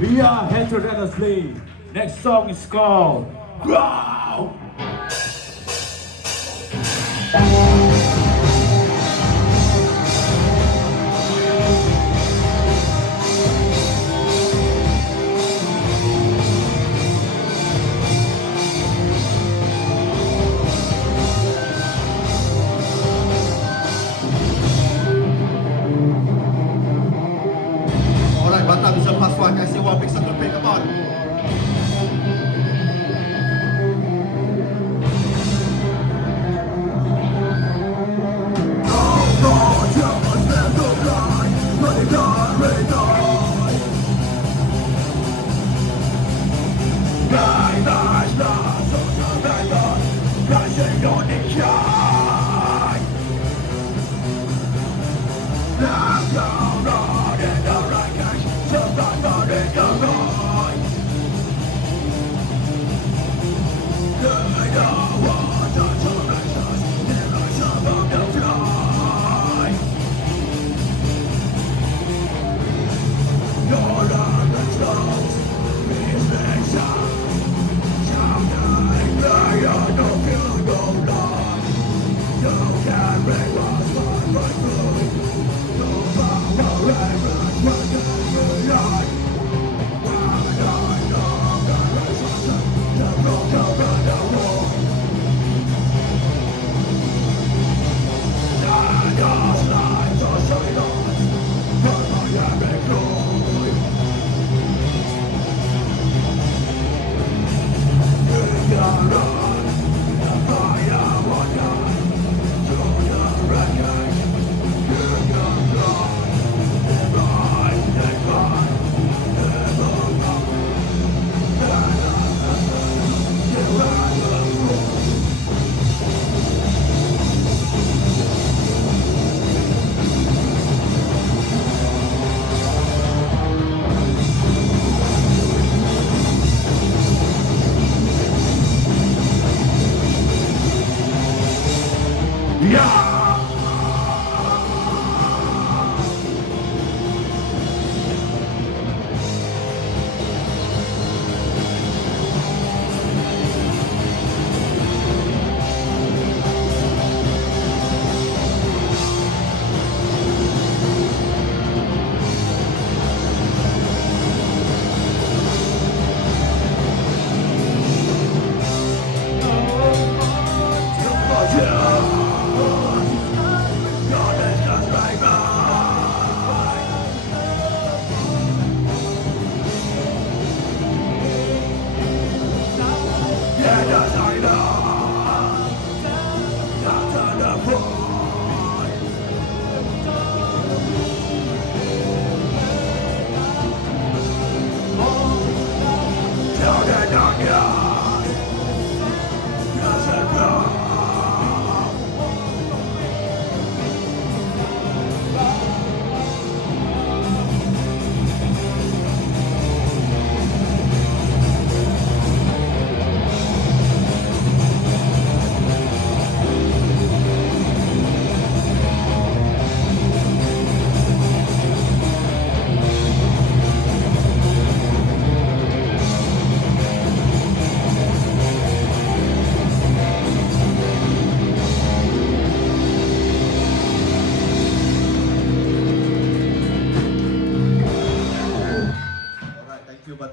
We are heterodoxy. Next song is called Growl. Alright, Batam, it's the first one. I see one big circle play. Come on.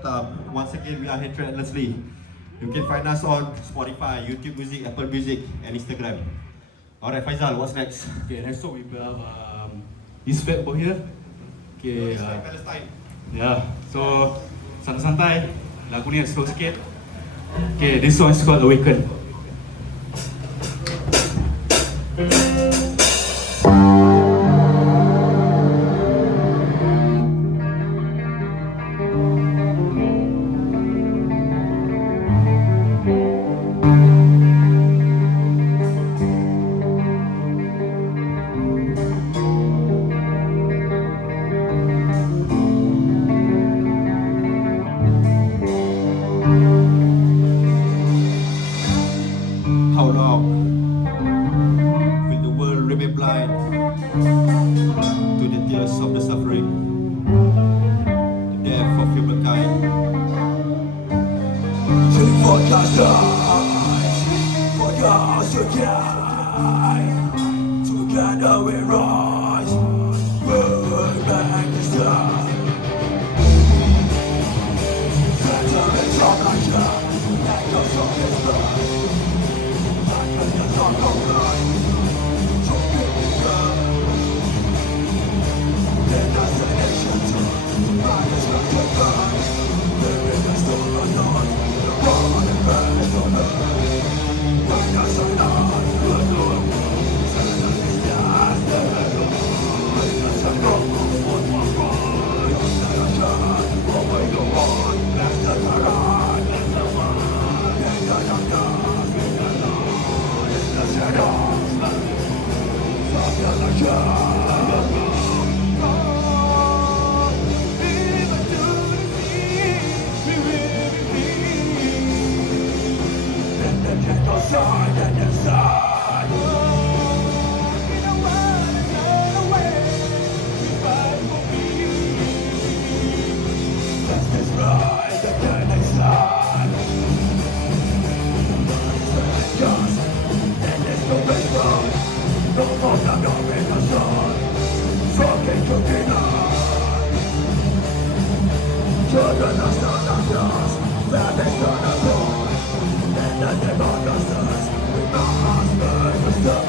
Batam. Once again, we are hatred endlessly. You can find us on Spotify, YouTube Music, Apple Music, and Instagram. Alright, Faizal, what's next? Okay, next song we have this fat boy here. Okay, Palestine. yeah, so santai-santai, lagu ni slow sikit. Okay, this song is called Awaken. How long will the world remain blind to the tears of the suffering, the death of humankind? For God's eyes, for God's again, together we rise, burn back the sun. Sentiments of nature, echoes of his blood, happiness of the blood, so beautiful. In destination to rise from the ground, living the storm of dawn, the born and burned on earth. When I say not, the Lord will send us his disaster. Make us a broken foot for God. Let us shine, what we go on, let's take a ride, let's the one. In the darkness, in the light, in the shadows, from the light. Side and inside. In a world and turn away, we fight for peace. Let's rise again inside. Just and there's no response. No more than in the sun. Forget to deny. Children are still not lost. Families are not born. And the demon does us. We must burn the sun.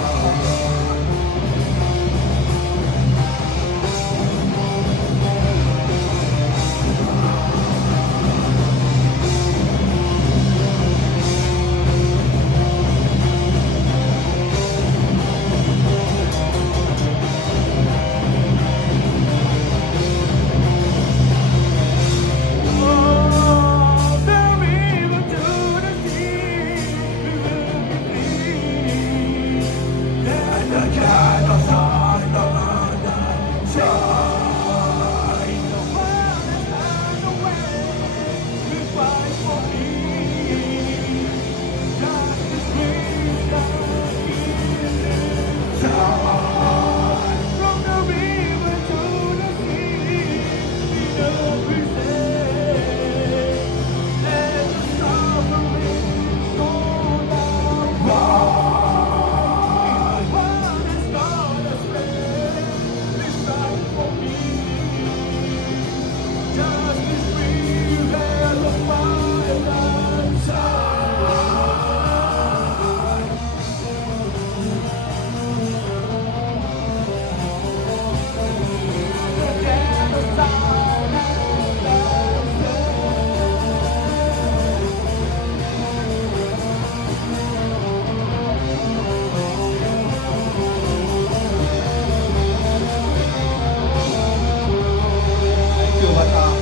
Thank you, Batam.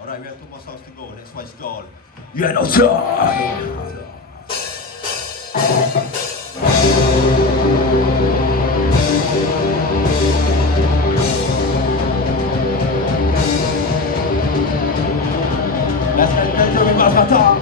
Alright, we have 2 more songs to go. Next one is called You had no time. Let's get with Batam.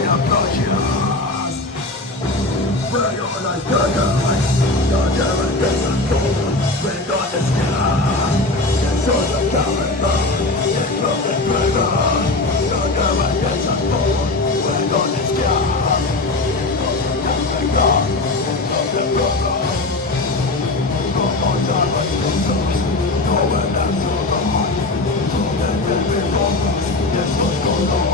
Light up the chaos. Where your life burns. The devil is a soul. Bring on the sky. The soul of common blood. The cloak and dragon. The devil is a soul. Bring on the sky. The God. The brother. Go on, silence the stars. Go and answer the heart. So let them be focused. Yes, what's going on?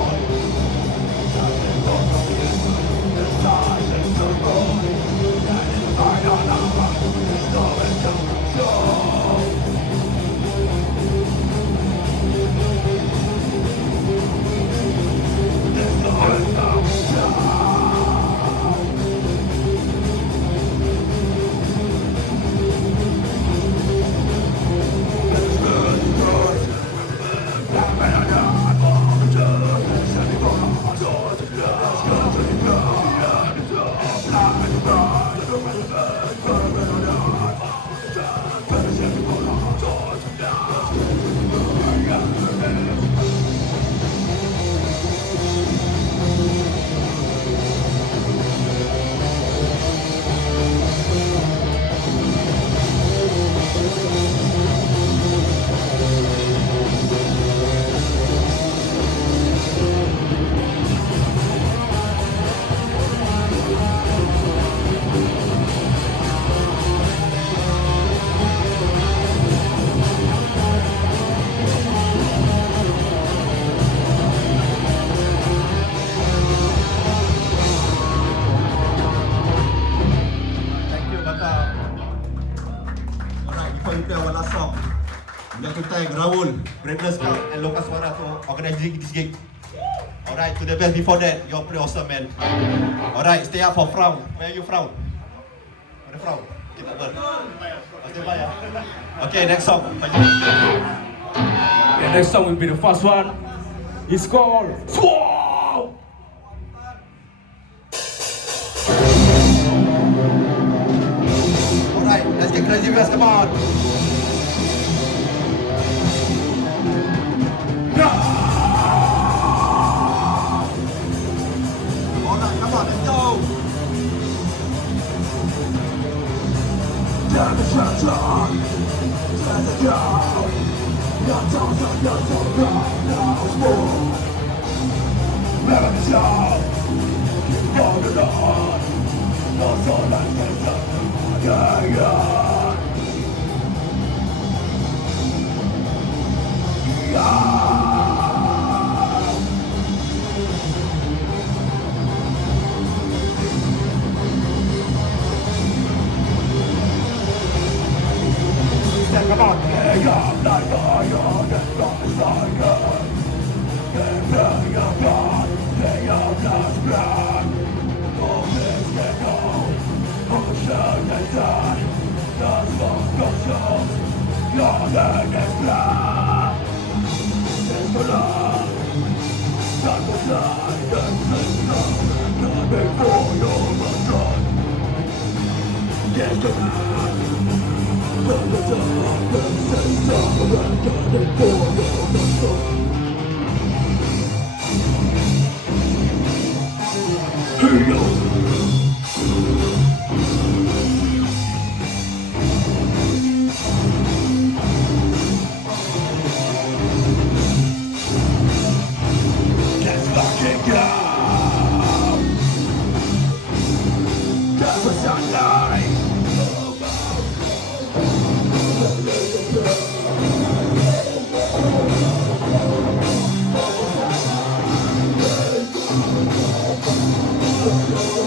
Thank you, Batam. Alright, before we play our last song, we'd like to thank Raul, Greatness Club, and Loka Suara for organizing this gig. Alright, to the best before that, you're pretty awesome, man. Alright, stay up for Frown. Where are you, Frown? Where the Frown? Kita ber. Stay by, yeah. Okay, next song. The next song will be the first one. It's called Swamp. Alright, let's get crazy, guys. Come on. Alright, come on, let's go. Damage your tongue. Let it go. Your tongue's not your tongue. Now it's more. Never be shown. Keep holding on. No soul that's gonna stop. Yeah. Come on. Hang up like fire. That's not the fire. Burn your blood. Hang up like blood. All this can go. Ocean and sun. The smoke consumes your burning blood. It's the love. That was light and love. Not before you're done. Yes, the man. From the darkness and summer and garden for the sun. Let's fucking go. That was our night. Oh,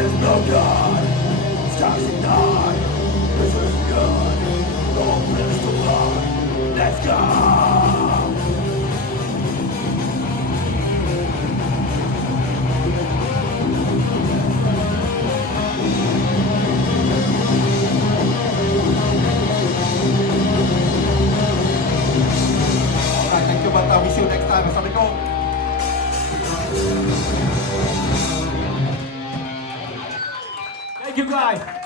is broken. Stars ignite. This is good. No place to hide. Let's go. Alright, thank you Batam. We see you next time. Assalamualaikum. Thank you guys.